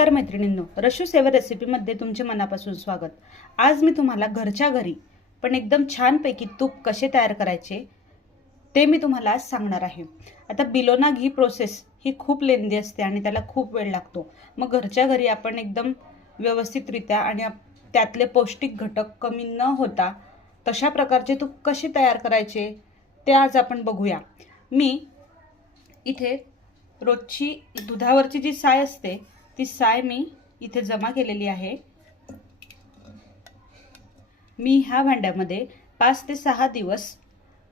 नमस्कार मैत्रिणींनो रशू सेवा रेसिपीमध्ये तुमचे मनापासून स्वागत. आज मी तुम्हाला घरच्या घरी पण एकदम छानपैकी तूप कसे तयार करायचे ते मी तुम्हाला आज सांगणार आहे. आता बिलोना घी प्रोसेस ही खूप लेंदी असते आणि त्याला खूप वेळ लागतो. मग घरच्या घरी आपण एकदम व्यवस्थितरित्या आणि त्यातले पौष्टिक घटक कमी न होता तशा प्रकारचे तूप कसे तयार करायचे ते आज आपण बघूया. मी इथे रोजची दुधावरची जी साय असते ती साय मी इथे जमा केलेली आहे. मी ह्या भांड्यामध्ये पाच ते सहा दिवस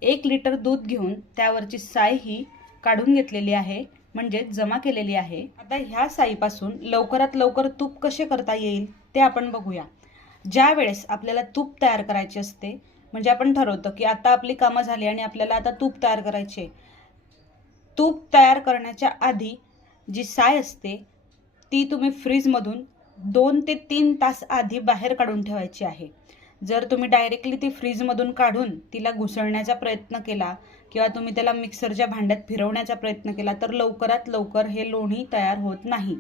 एक लिटर दूध घेऊन त्यावरची साय ही काढून घेतलेली आहे म्हणजेच जमा केलेली आहे. आता ह्या साईपासून लवकरात लवकर तूप कसे करता येईल ते आपण बघूया. ज्या वेळेस आपल्याला तूप तयार करायचे असते म्हणजे आपण ठरवतो की आता आपली कामं झाली आणि आपल्याला आता तूप तयार करायचे तूप तयार करण्याच्या आधी जी साय असते ती तुम्ही फ्रीजमधून दोन ते तीन तास आधी बाहेर काढून ठेवायची आहे. जर तुम्ही डायरेक्टली ती फ्रीजमधून काढून तिला घुसळण्याचा प्रयत्न केला किंवा तुम्ही त्याला मिक्सरच्या भांड्यात फिरवण्याचा प्रयत्न केला तर लवकरात लवकर हे लोणी तयार होत नाही.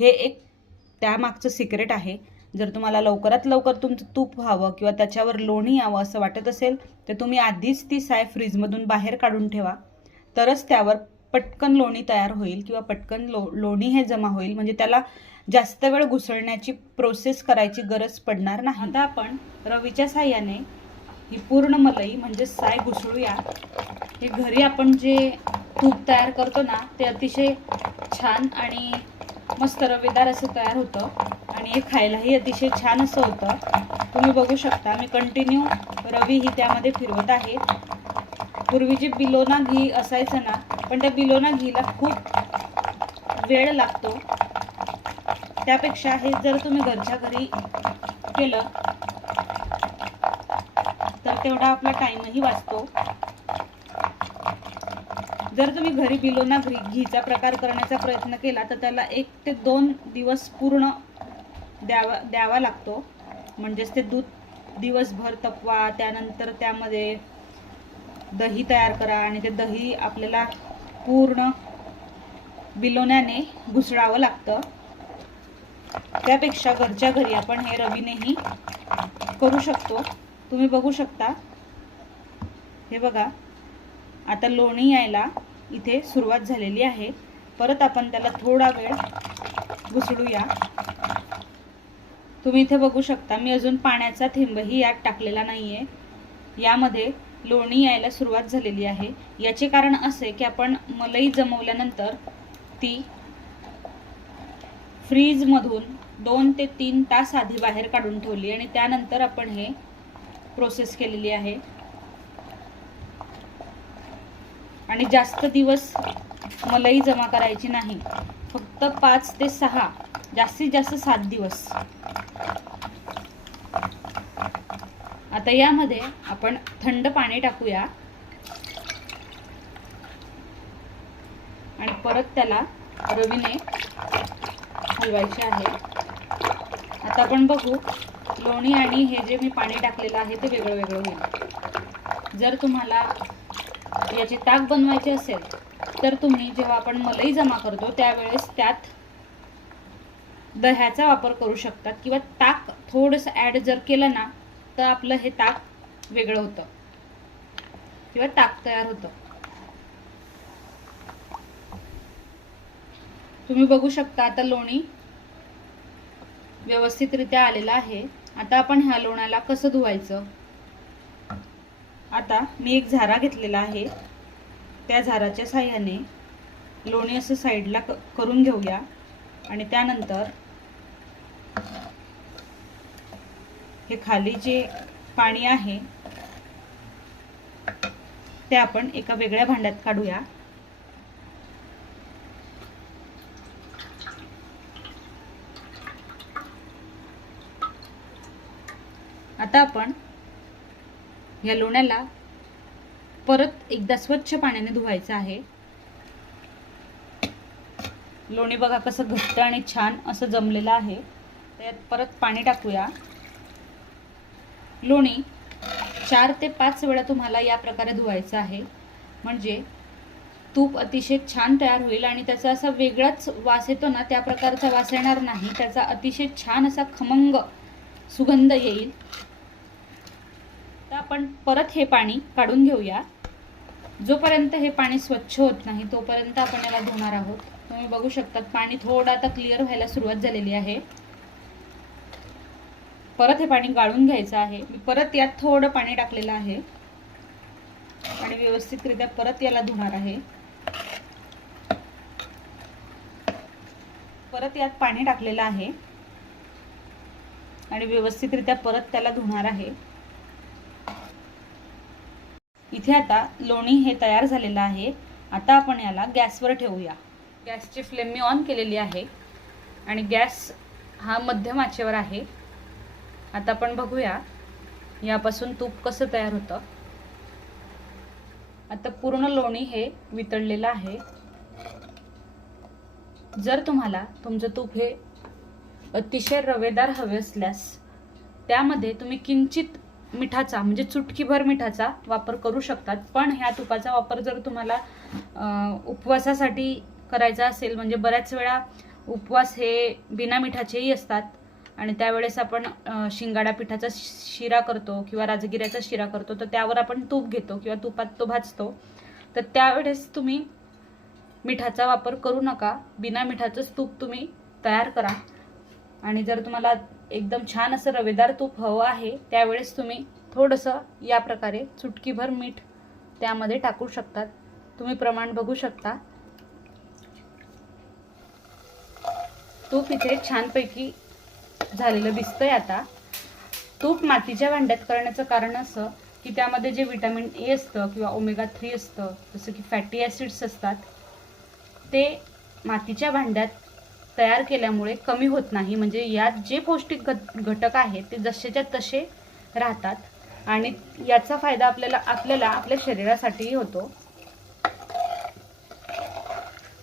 हे एक त्यामागचं सिक्रेट आहे. जर तुम्हाला लवकरात लवकर तुमचं तूप व्हावं किंवा त्याच्यावर लोणी यावं असं वाटत असेल तर तुम्ही आधीच ती साय फ्रीजमधून बाहेर काढून ठेवा. तरच त्यावर पटकन लोणी तयार होईल किंवा पटकन लो लोणी हे जमा होईल म्हणजे त्याला जास्त वेळ घुसळण्याची प्रोसेस करायची गरज पडणार नाही. आता आपण रवीच्या साह्याने ही पूर्ण मलई म्हणजे साय घुसळूया. हे घरी आपण जे तूप तयार करतो ना ते अतिशय छान आणि मस्त रवेदार असं तयार होतं. आणि हे खायलाही अतिशय छान असं होतं. तुम्ही बघू शकता मी कंटिन्यू रवी ही त्यामध्ये फिरवत आहे. पूर्वी जे बिलोना घी असायचं ना पण त्या बिलोना घीला खूप वेळ लागतो. त्यापेक्षा हे जर तुम्ही घरच्या घरी केलं तर तेवढा आपला टाईमही वाचतो. जर तुम्ही घरी बिलोना घरी घीचा प्रकार करण्याचा प्रयत्न केला तर त्याला एक ते दोन दिवस पूर्ण द्यावा द्यावा लागतो. म्हणजेच ते दूध दिवसभर तपवा त्यानंतर त्यामध्ये दही तयार करा आणि ते दही आपल्याला पूर्ण बिलोण्याने घुसळावं लागतं. त्यापेक्षा घरच्या घरी आपण हे रवीनेही करू शकतो. तुम्ही बघू शकता. हे बघा आता लोणी यायला इथे सुरुवात झालेली आहे. परत आपण त्याला थोडा वेळ घुसळूया. तुम्ही इथे बघू शकता मी अजून पाण्याचा थेंबही यात टाकलेला नाही आहे यामध्ये लोणी यायला सुरुवात झालेली आहे. याचे कारण असे की आपण मलई जमवल्यानंतर ती फ्रीजमधून दोन ते तीन तास आधी बाहेर काढून ठेवली आणि त्यानंतर आपण हे प्रोसेस केलेली आहे. आणि जास्त दिवस मलई जमा करायची नाही. फक्त पाच ते सहा जास्तीत जास्त सात दिवस. आता यामध्ये आपण थंड पाणी टाकूया. आणि परत त्याला रवीने हलवायचे आहे. आता आपण बघू लोणी आणि हे जे मी पाणी टाकलेलं आहे ते वेगळं वेगळं होईल. जर तुम्हाला याची ताक बनवायची असेल तर तुम्ही जेव्हा आपण मलई जमा करतो त्यावेळेस त्यात दह्याचा वापर करू शकतात किंवा ताक थोडंसं ॲड जर केलं ना तर आपलं हे ताक वेगळं होतं. किंवा ताक तयार होतं. तुम्ही बघू शकता आता लोणी व्यवस्थितरित्या आलेलं आहे. आता आपण ह्या लोण्याला कसं धुवायचं? आता मी एक झारा घेतलेला आहे. त्या झाराच्या साह्याने लोणी असं साईडला क करून घेऊया. आणि त्यानंतर हे खाली जे पाणी आहे ते आपण एका वेगळ्या भांड्यात काढूया. आता आपण या लोण्याला परत एकदा स्वच्छ पाण्याने धुवायचं आहे. लोणी बघा कसं घट्ट आणि छान असं जमलेलं आहे. त्यात परत पाणी टाकूया. लोणी चार ते पाच वेळा तुम्हाला या प्रकारे धुवायचं आहे. म्हणजे तूप अतिशय छान तयार होईल आणि त्याचा असा वेगळाच वास येतो ना त्या प्रकारचा वास येणार नाही. त्याचा अतिशय छान असा खमंग सुगंध येईल. तर आपण परत हे पाणी काढून घेऊया. जोपर्यंत हे पाणी स्वच्छ होत नाही तोपर्यंत आपण याला धुणार आहोत. तुम्ही बघू शकता पाणी थोडं आता क्लिअर व्हायला सुरुवात झालेली आहे. परत हे पाणी गाळून घ्यायचं आहे. मी परत यात थोडं पाणी टाकलेलं आहे. आणि व्यवस्थितरित्या परत याला धुणार आहे. परत यात पाणी टाकलेलं आहे. आणि व्यवस्थितरित्या परत त्याला धुणार आहे. इथे आता लोणी हे तयार झालेलं आहे. आता आपण याला गॅसवर ठेवूया. गॅसची फ्लेम मी ऑन केलेली आहे. आणि गॅस हा मध्यम आचेवर आहे. आता आपण बघूया यापासून तूप कसं तयार होतं. आता पूर्ण लोणी हे वितळलेलं आहे. जर तुम्हाला तुमचं तूप हे अतिशय रवेदार हवे असल्यास त्यामध्ये तुम्ही किंचित मिठाचा म्हणजे चुटकीभर मिठाचा वापर करू शकतात. पण ह्या तुपाचा वापर जर तुम्हाला उपवासासाठी करायचा असेल म्हणजे बऱ्याच वेळा उपवास हे बिना मिठाचेही असतात आणि त्यावेळेस आपण शिंगाडा पिठाचा शिरा करतो किंवा राजगिऱ्याचा शिरा करतो तर त्यावर आपण तूप घेतो किंवा तुपात तो भाजतो. तर त्यावेळेस तुम्ही मिठाचा वापर करू नका. बिना मिठाचंच तूप तुम्ही तयार करा. आणि जर तुम्हाला एकदम छान असं रवेदार तूप हवं आहे त्यावेळेस तुम्ही थोडंसं या प्रकारे चुटकीभर मीठ त्यामध्ये टाकू शकतात. तुम्ही प्रमाण बघू शकता. तूप इथे छानपैकी झालेलं दिसतंय आता. तूप मातीच्या भांड्यात करण्याचं कारण असं की त्यामध्ये जे विटॅमिन ए असतं किंवा ओमेगा थ्री असतं जसं की फॅटी ॲसिड्स असतात ते मातीच्या भांड्यात तयार केल्यामुळे कमी होत नाही. म्हणजे यात जे पौष्टिक घट घटक आहेत ते जसेच्या तसे राहतात आणि याचा फायदा आपल्याला आपल्याला आपल्या शरीरासाठीही होतो.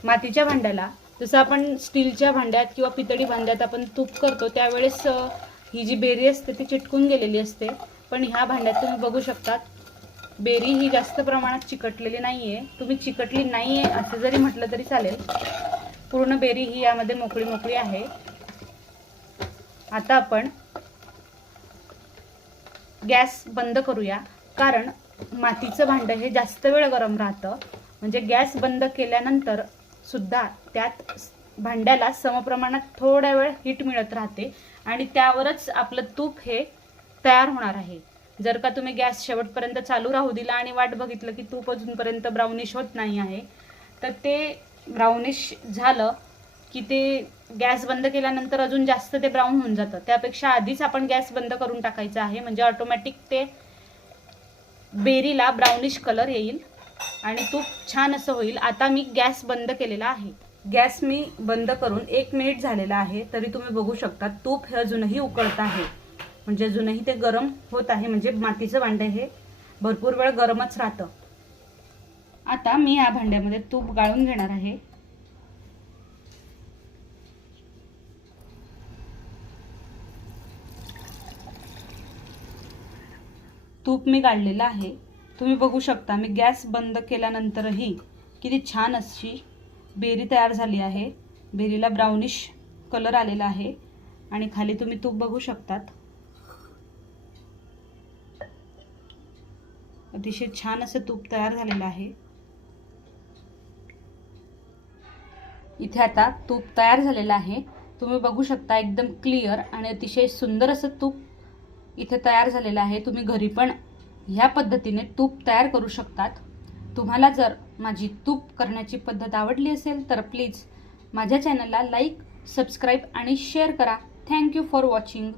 मातीच्या भांड्याला जसं आपण स्टीलच्या भांड्यात किंवा पितळी भांड्यात आपण तूप करतो त्यावेळेस ही जी बेरी असते ती चिटकून गेलेली असते. पण ह्या भांड्यात तुम्ही बघू शकता बेरी ही जास्त प्रमाणात चिकटलेली नाही आहे तुम्ही चिकटली नाही आहे असं जरी म्हटलं तरी चालेल. पूर्ण बेरी ही यामध्ये मोकळी मोकळी आहे. आता आपण गॅस बंद करूया. कारण मातीचं भांडं हे जास्त वेळ गरम राहतं. म्हणजे गॅस बंद केल्यानंतर सुद्धा त्यात भांड्याला समप्रमाणात थोड्या वेळ हीट मिळत राहते. आणि त्यावरच आपलं तूप हे तयार होणार आहे. जर का तुम्ही गॅस शेवटपर्यंत चालू राहू दिला आणि वाट बघितलं की तूप अजूनपर्यंत ब्राउनिश होत नाही आहे तर ते ब्राउनिश झालं की ते गॅस बंद केल्यानंतर अजून जास्त ते ब्राऊन होऊन जातं. त्यापेक्षा आधीच आपण गॅस बंद करून टाकायचं आहे. म्हणजे ऑटोमॅटिक ते बेरीला ब्राउनिश कलर येईल. आणि तूप छान असं होईल. आता मी गॅस बंद केलेला आहे. गॅस मी बंद करून एक मिनिट झालेला आहे तरी तुम्ही बघू शकता तूप हे अजूनही उकळत आहे. म्हणजे अजूनही ते गरम होत आहे म्हणजे मातीचं भांडं हे भरपूर वेळ गरमच राहतं. आता मी या भांड्यामध्ये तूप गाळून घेणार आहे. तूप मी गाळलेलं आहे. तुम्ही बघू शकता मी गॅस बंद केल्यानंतरही किती छान अशी बेरी तयार झाली आहे. बेरीला ब्राउनिश कलर आलेला आहे. आणि खाली तुम्ही तूप बघू शकतात. अतिशय छान असं तूप तयार झालेलं आहे. इथे आता तूप तयार झालेलं आहे. तुम्ही बघू शकता एकदम क्लिअर आणि अतिशय सुंदर असं तूप इथे तयार झालेलं आहे. तुम्ही घरी पण ह्या पद्धतीने तूप तयार करू शकतात. तुम्हाला जर माझी तूप करण्याची पद्धत आवडली असेल तर प्लीज माझ्या चॅनलला लाईक सबस्क्राईब आणि शेअर करा. Thank you for watching